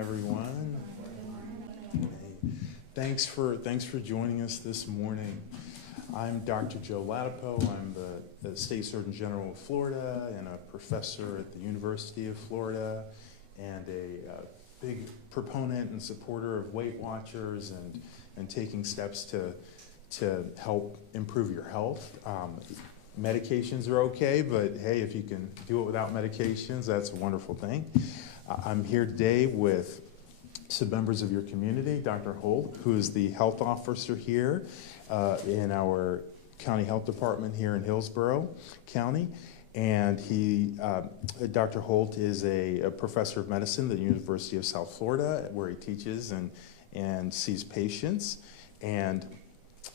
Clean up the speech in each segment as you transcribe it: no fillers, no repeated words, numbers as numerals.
everyone. Hey, thanks for joining us this morning. I'm Dr. Joe Latipo. I'm the State Surgeon General of Florida and a professor at the University of Florida, and a big proponent and supporter of WeightWatchers and taking steps to help improve your health. Medications are okay, but hey, if you can do it without medications, that's a wonderful thing. I'm here today with some members of your community. Dr. Holt, who is the health officer here in our county health department here in Hillsborough County. And Dr. Holt is a professor of medicine at the University of South Florida, where he teaches and sees patients. And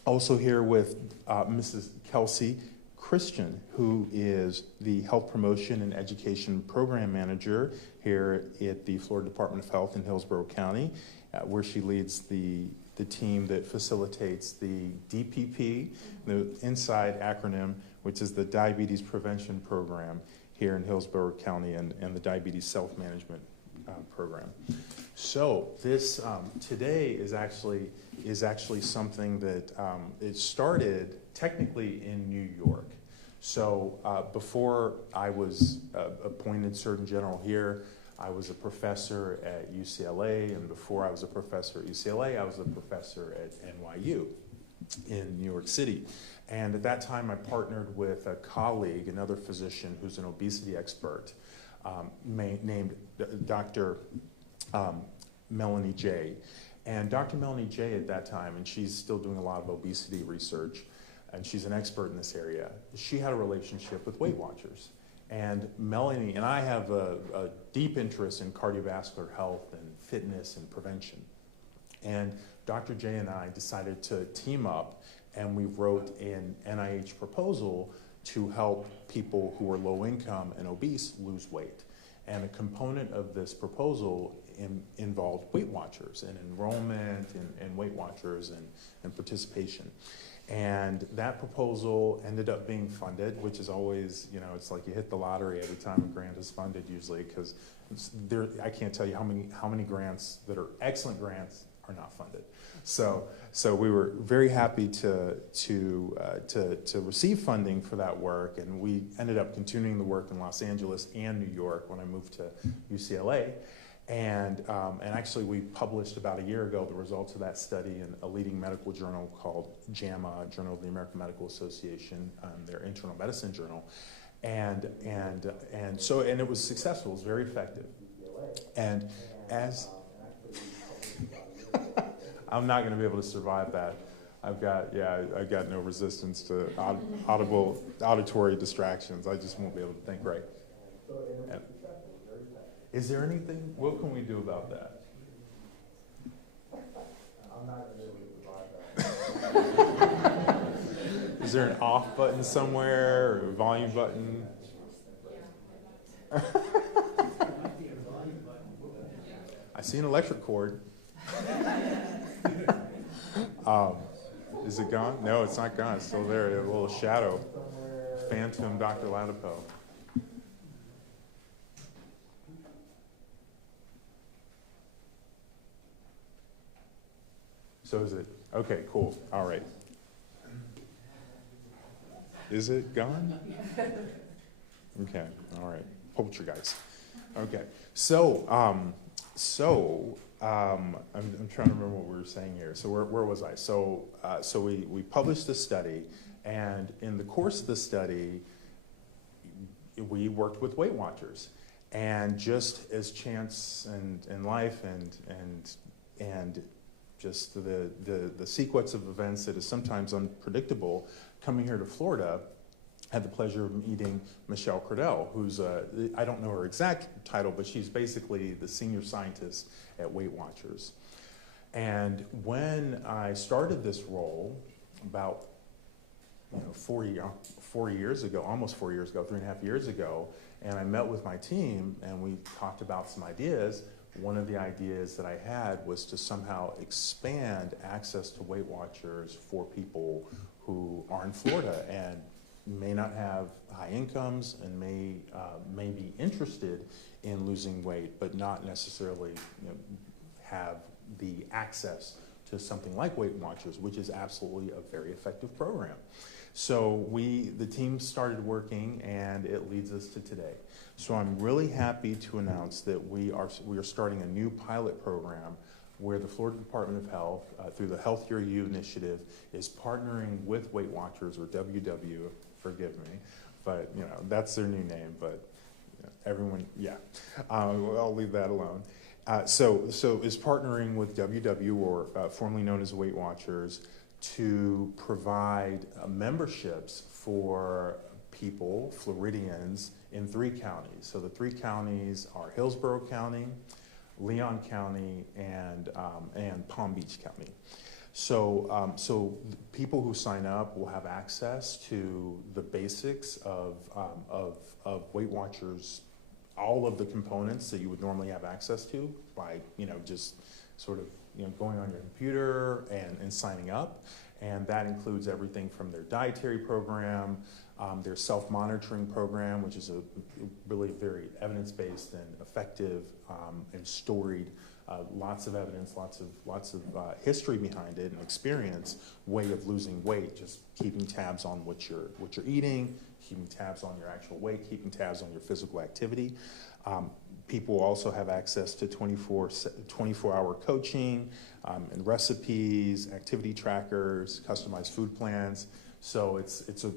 also here with Mrs. Kelsey Christian, who is the Health Promotion and Education Program Manager here at the Florida Department of Health in Hillsborough County, where she leads the team that facilitates the DPP, the inside acronym, which is the Diabetes Prevention Program here in Hillsborough County, and the Diabetes Self-Management Program. So this today is actually something that it started technically in New York. So before I was appointed Surgeon General here, I was a professor at UCLA, and before I was a professor at UCLA, I was a professor at NYU in New York City. And at that time, I partnered with a colleague, another physician who's an obesity expert, named Dr. Melanie J. And Dr. Melanie J at that time, and she's still doing a lot of obesity research, and she's an expert in this area, she had a relationship with WeightWatchers. And Melanie and I have a deep interest in cardiovascular health and fitness and prevention. And Dr. J and I decided to team up, and we wrote an NIH proposal to help people who are low income and obese lose weight. And a component of this proposal involved WeightWatchers and enrollment and WeightWatchers and participation. And that proposal ended up being funded, which is always, it's like you hit the lottery every time a grant is funded usually, because I can't tell you how many grants that are excellent grants are not funded. So we were very happy to receive funding for that work, and we ended up continuing the work in Los Angeles and New York when I moved to UCLA. And actually, we published about a year ago the results of that study in a leading medical journal called JAMA, Journal of the American Medical Association, their internal medicine journal, and it was successful. It was very effective. And as I'm not going to be able to survive that. I've got no resistance to auditory distractions. I just won't be able to think right. And, is there anything? What can we do about that? I'm not going to be able to provide that. Is there an off button somewhere or a volume button? I see an electric cord. Is it gone? No, it's not gone. It's still there. A little shadow. Phantom Dr. Latipo. So is it? Okay, cool. All right. Is it gone? Okay, all right. Poltergeist. Okay. So I'm trying to remember what we were saying here. So where was I? So we published this study, and in the course of the study, we worked with WeightWatchers, and just as chance and life and just the sequence of events that is sometimes unpredictable, coming here to Florida, had the pleasure of meeting Michelle Cradell, who's I don't know her exact title, but she's basically the senior scientist at WeightWatchers. And when I started this role about 4 years ago, almost 4 years ago, 3.5 years ago, and I met with my team and we talked about some ideas. One of the ideas that I had was to somehow expand access to WeightWatchers for people who are in Florida. And may not have high incomes and may be interested in losing weight, but not necessarily have the access to something like WeightWatchers, which is absolutely a very effective program. So the team started working, and it leads us to today. So I'm really happy to announce that we are starting a new pilot program where the Florida Department of Health, through the Healthier You initiative, is partnering with WeightWatchers, or WW, forgive me, but that's their new name, but everyone, yeah, I'll leave that alone. So is partnering with WW, or formerly known as WeightWatchers, to provide memberships for people, Floridians, in 3 counties. So the 3 counties are Hillsborough County, Leon County, and Palm Beach County. So people who sign up will have access to the basics of WeightWatchers, all of the components that you would normally have access to by just sort of going on your computer and signing up. And that includes everything from their dietary program, their self-monitoring program, which is a really very evidence-based and effective and storied, lots of evidence, lots of history behind it and experience way of losing weight, just keeping tabs on what you're eating, keeping tabs on your actual weight, keeping tabs on your physical activity. People also have access to 24-hour coaching and recipes, activity trackers, customized food plans. So it's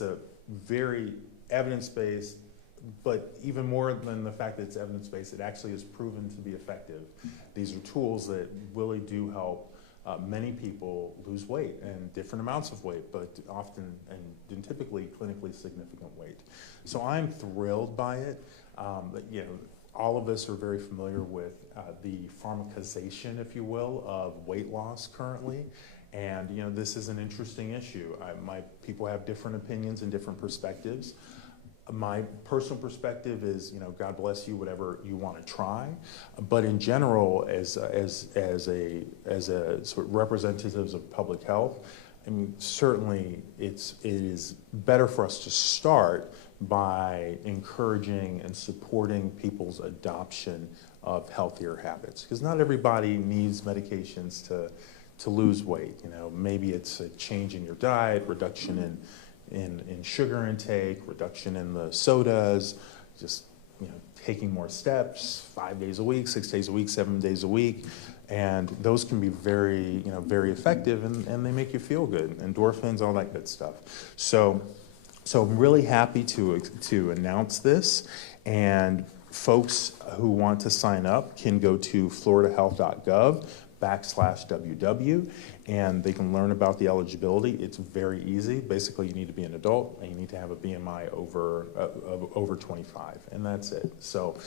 a very evidence-based, but even more than the fact that it's evidence-based, it actually is proven to be effective. These are tools that really do help many people lose weight, and different amounts of weight, but often and typically clinically significant weight. So I'm thrilled by it. All of us are very familiar with the pharmacization, if you will, of weight loss currently. And this is an interesting issue. People have different opinions and different perspectives. My personal perspective is, God bless you, whatever you want to try. But in general, as a sort of representatives of public health, I mean, certainly it is better for us to start by encouraging and supporting people's adoption of healthier habits, because not everybody needs medications to lose weight. Maybe it's a change in your diet, reduction in sugar intake, reduction in the sodas, just taking more steps, 5 days a week, 6 days a week, 7 days a week, and those can be very very effective, and they make you feel good, endorphins, all that good stuff. So I'm really happy to announce this, and folks who want to sign up can go to floridahealth.gov/WW, and they can learn about the eligibility. It's very easy. Basically, you need to be an adult, and you need to have a BMI over 25, and that's it. So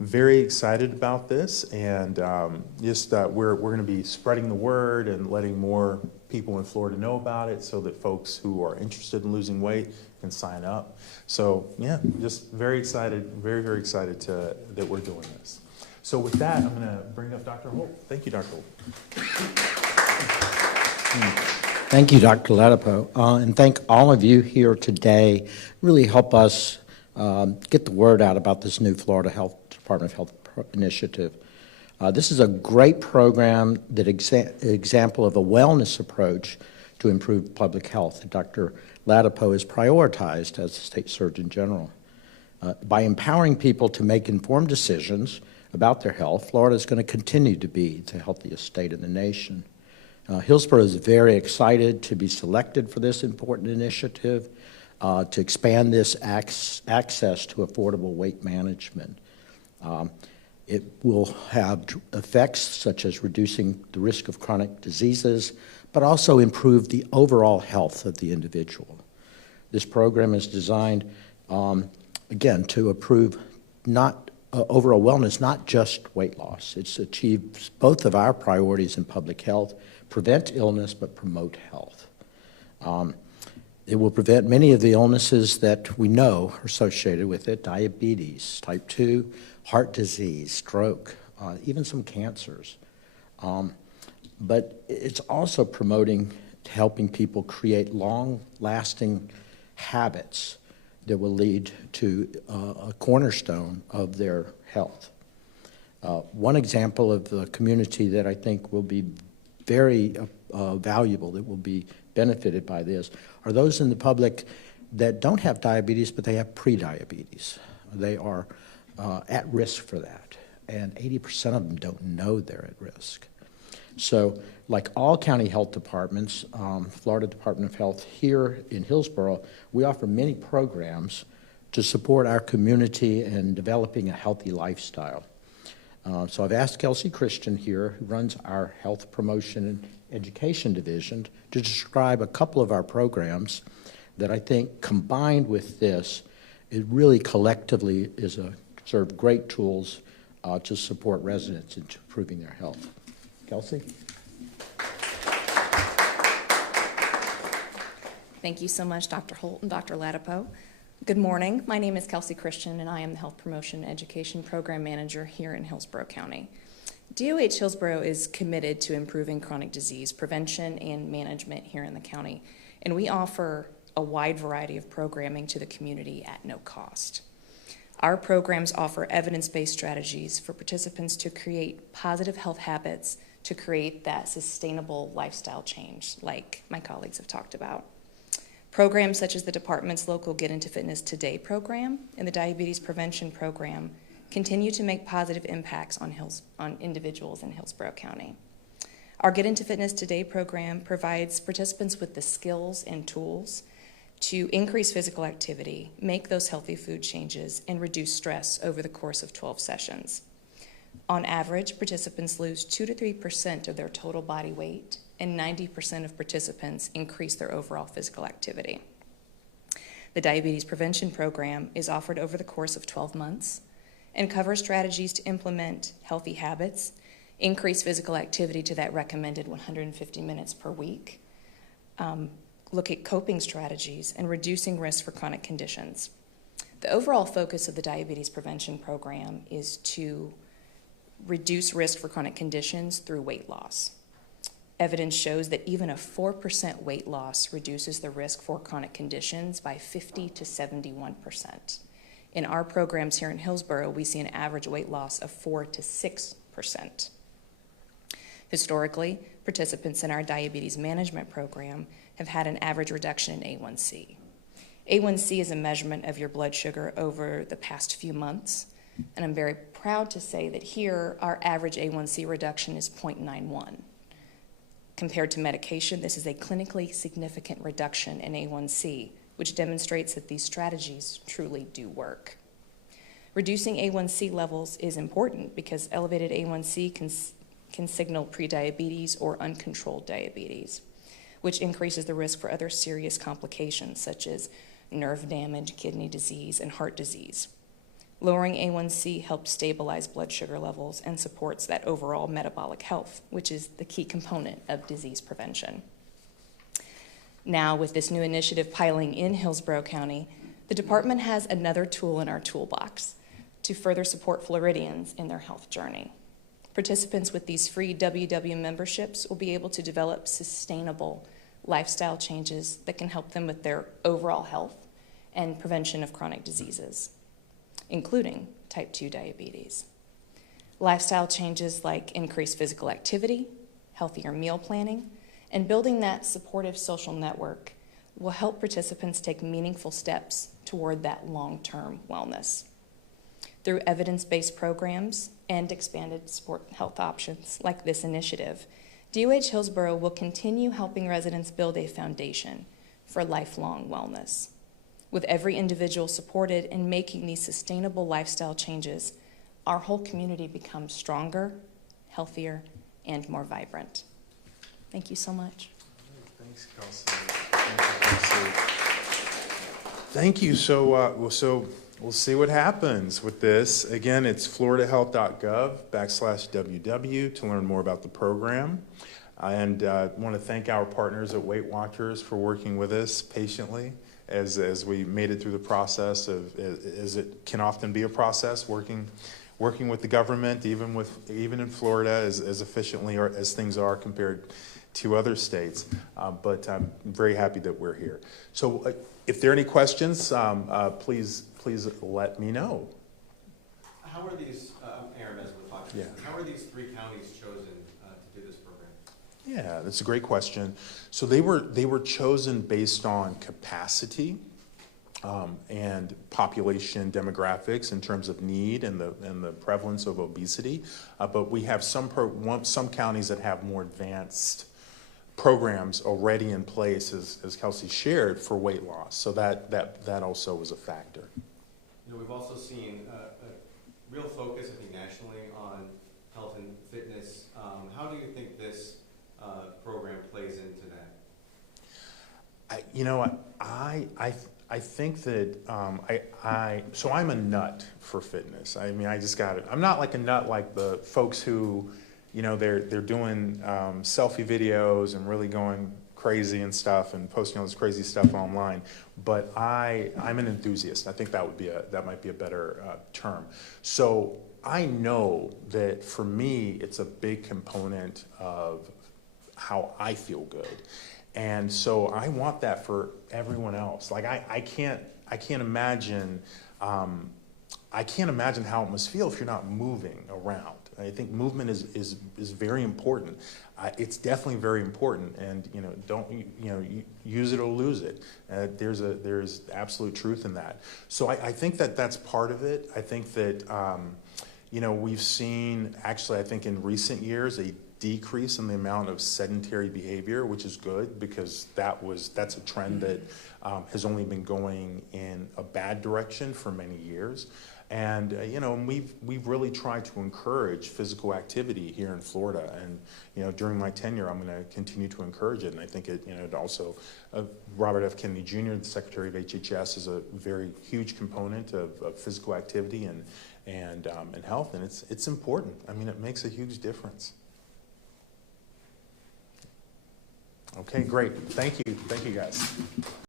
very excited about this, and we're going to be spreading the word and letting more people in Florida know about it, so that folks who are interested in losing weight can sign up. So yeah, just very excited, very, very excited that we're doing this. So with that, I'm going to bring up Dr. Holt. Thank you, Dr. Holt. Thank you, Dr. Latipo, and thank all of you here today. Really help us get the word out about this new Florida Department of Health initiative. This is a great program, that example of a wellness approach to improve public health that Dr. Latipo has prioritized as the State Surgeon General. By empowering people to make informed decisions about their health, Florida is going to continue to be the healthiest state in the nation. Hillsborough is very excited to be selected for this important initiative to expand this access to affordable weight management. It will have effects such as reducing the risk of chronic diseases, but also improve the overall health of the individual. This program is designed, again, to improve overall wellness, not just weight loss. It achieves both of our priorities in public health: prevent illness, but promote health. It will prevent many of the illnesses that we know are associated with it: diabetes, type 2, heart disease, stroke, even some cancers. But it's also helping people create long-lasting habits that will lead to a cornerstone of their health. One example of the community that I think will be very valuable, that will be benefited by this, are those in the public that don't have diabetes, but they have prediabetes. They are at risk for that, and 80% of them don't know they're at risk. So, like all county health departments, Florida Department of Health here in Hillsborough, we offer many programs to support our community in developing a healthy lifestyle. So I've asked Kelsey Christian here, who runs our Health Promotion and Education Division, to describe a couple of our programs that I think combined with this, it really collectively is serve great tools to support residents in improving their health. Kelsey? Thank you so much, Dr. Holt and Dr. Latipo. Good morning. My name is Kelsey Christian, and I am the Health Promotion and Education Program Manager here in Hillsborough County. DOH Hillsborough is committed to improving chronic disease prevention and management here in the county, and we offer a wide variety of programming to the community at no cost. Our programs offer evidence-based strategies for participants to create positive health habits to create that sustainable lifestyle change, like my colleagues have talked about. Programs such as the department's local Get Into Fitness Today program and the Diabetes Prevention Program continue to make positive impacts on individuals in Hillsborough County. Our Get Into Fitness Today program provides participants with the skills and tools to increase physical activity, make those healthy food changes, and reduce stress over the course of 12 sessions. On average, participants lose 2 to 3% of their total body weight, and 90% of participants increase their overall physical activity. The Diabetes Prevention Program is offered over the course of 12 months and covers strategies to implement healthy habits, increase physical activity to that recommended 150 minutes per week, look at coping strategies, and reducing risk for chronic conditions. The overall focus of the Diabetes Prevention Program is to reduce risk for chronic conditions through weight loss. Evidence shows that even a 4% weight loss reduces the risk for chronic conditions by 50 to 71%. In our programs here in Hillsborough, we see an average weight loss of 4 to 6%. Historically, participants in our diabetes management program have had an average reduction in A1C. A1C is a measurement of your blood sugar over the past few months, and I'm very proud to say that here our average A1C reduction is 0.91. Compared to medication, this is a clinically significant reduction in A1C, which demonstrates that these strategies truly do work. Reducing A1C levels is important because elevated A1C can signal prediabetes or uncontrolled diabetes, which increases the risk for other serious complications such as nerve damage, kidney disease, and heart disease. Lowering A1C helps stabilize blood sugar levels and supports that overall metabolic health, which is the key component of disease prevention. Now, with this new initiative piling in Hillsborough County, the department has another tool in our toolbox to further support Floridians in their health journey. Participants with these free WW memberships will be able to develop sustainable lifestyle changes that can help them with their overall health and prevention of chronic diseases, including type 2 diabetes. Lifestyle changes like increased physical activity, healthier meal planning, and building that supportive social network will help participants take meaningful steps toward that long-term wellness. Through evidence-based programs and expanded support health options like this initiative, DOH Hillsborough will continue helping residents build a foundation for lifelong wellness. With every individual supported in making these sustainable lifestyle changes, our whole community becomes stronger, healthier, and more vibrant. Thank you so much. Thanks, Kelsey. Thank you. So we'll see what happens with this. Again, it's floridahealth.gov/WW to learn more about the program. And I want to thank our partners at WeightWatchers for working with us patiently as we made it through the process as it can often be a process working with the government, even in Florida, as efficiently as things are compared to other states, but I'm very happy that we're here. So if there are any questions, please let me know. How are these, Aaron, as we're talking, Yeah. how are these 3 counties chosen to do this program? Yeah, that's a great question. So they were chosen based on capacity and population demographics in terms of need and the prevalence of obesity. But we have some counties that have more advanced programs already in place, as Kelsey shared, for weight loss. So that also was a factor. You know, we've also seen a real focus, I think, nationally on health and fitness. How do you think this program plays into that? I think that so I'm a nut for fitness. I mean, I just got it. I'm not like a nut like the folks who, you know, they're doing selfie videos and really going crazy and stuff and posting all this crazy stuff online. But I'm an enthusiast. I think that might be a better term. So I know that for me, it's a big component of how I feel good. And so I want that for everyone else. Like I can't imagine how it must feel if you're not moving around. I think movement is very important. It's definitely very important, and you use it or lose it. There's absolute truth in that. So I think that's part of it. I think that we've seen actually, I think in recent years, a decrease in the amount of sedentary behavior, which is good because that's a trend that has only been going in a bad direction for many years. And we've really tried to encourage physical activity here in Florida. And during my tenure, I'm going to continue to encourage it. And I think it also Robert F. Kennedy Jr., the Secretary of HHS, is a very huge component of physical activity and health, and it's important. I mean, it makes a huge difference. Okay, great. Thank you. Thank you, guys.